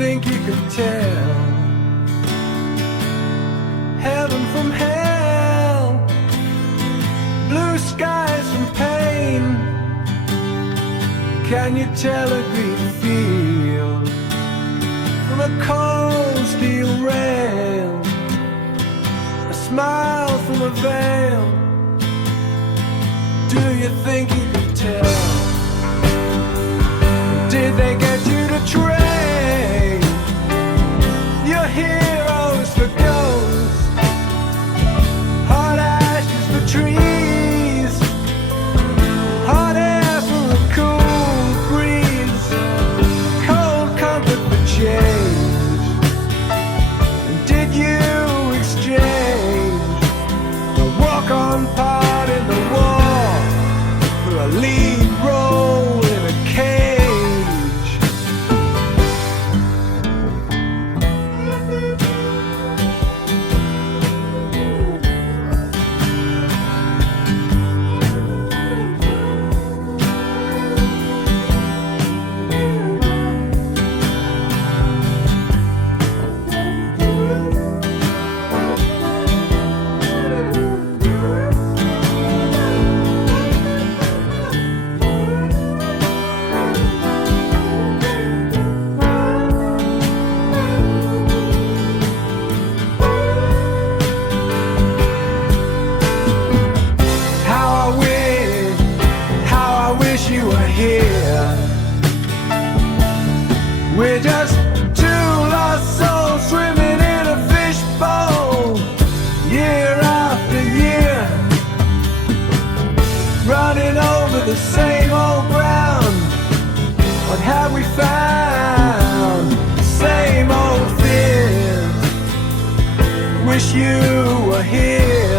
think you could tell heaven from hell, blue skies from pain? Can you tell a green field from a cold steel rail, a smile from a veil? Do you think you could tell? Did they get you to trade your heroes for ghosts, hot ashes for trees, hot air for a cool breeze, cold comfort for change? And did you exchange the walk-on part in the war for a lead role in a cage? We're just two lost souls swimming in a fishbowl, year after year, running over the same old ground. What have we found? Same old fears. Wish you were here.